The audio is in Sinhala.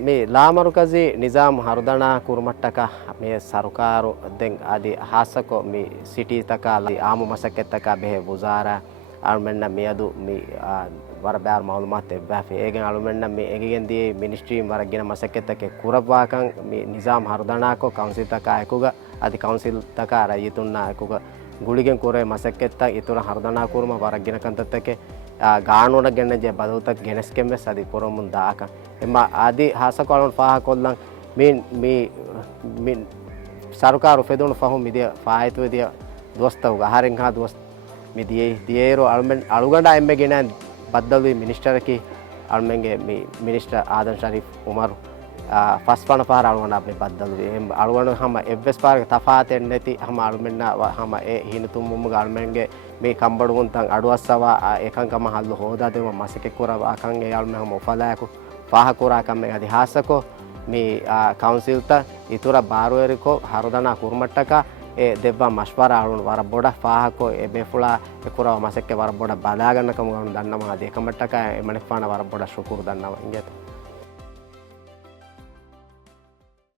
මේ ලාමරුකසි නිසාම් හරුදනා කුරුමට්ටක මේ සරුකාරු දෙන් আদি හාසකො මේ සිටි තකා ආමු මසකෙත්තක බෙහෙ වුසාරා අල්මෙන්න මියදු මේ වරබෑර් මාලුමාත් එබ්බැෆි ඒගෙන් අලුමෙන්න මේ එගෙන් දී මිනිස්ට්‍රි වරගෙන මසකෙත්තක කුරවාකන් මේ නිසාම් හරුදනාකෝ කවුන්සිල් තකා එකුග අදි කවුන්සිල් තකා රයිතුන්නා එකුග ගුලිගෙන් කුරේ මසකෙත්ත ඉතුර හරුදනා කුරුම වරගෙන කන්තත්තක ගානෝඩ ගෙන්න ජේ බදවතක් ගෙනස් කෙම්මස් අදි පුරමුන් දාක එම ආදි හාසකොලන් ෆාහ කොල්ලන් මේ සරුකාරු ෆෙදුණු ෆහුම් මිදිය ෆායිතු විදිය දොස්තව හරින් හා දොස්ත මිදියේ දියේරෝ අල්මෙන් අලුගඬ එම්මෙ ගෙනන් බද්දලුයි මිනිස්ටරකි අල්මෙන්ගේ මේ මිනිස්ටර් ආදන් ශරීෆ් උමර් ෆස්පන පාර අලුගඬ අපේ බද්දලුයි එම් අලුගඬ හැම එව්ස් පාරක තෆාතෙන් නැති හැම අලුමෙන්න හැම ඒ හිනතුම් මුම්ම ගල්මෙන්ගේ මේ කම්බඩුන් තන් අඩුවස්සවා ඒකංකම හල්ල හොදා දෙම මසකෙක් කරව අකන් ඒ අල්මෙ හැම ඔෆලායකු ෆාහ කුරා කම්මෙ අදි හාසකෝ මේ කවුන්සිල්ත ඉතුර බාරුවරිකෝ හරුදනා කුරුමට්ටක ඒ දෙබ්බා මස්වර අලුන් වර බොඩ ෆාහකෝ ඒ බෙෆුලා ඒ කුරව මසකේ වර බොඩ බදාගන්න කම ගන්න දන්නවා අද එකමට්ටක එමණේ පාන වර බොඩ ශුකුරු දන්නවා ඉංගත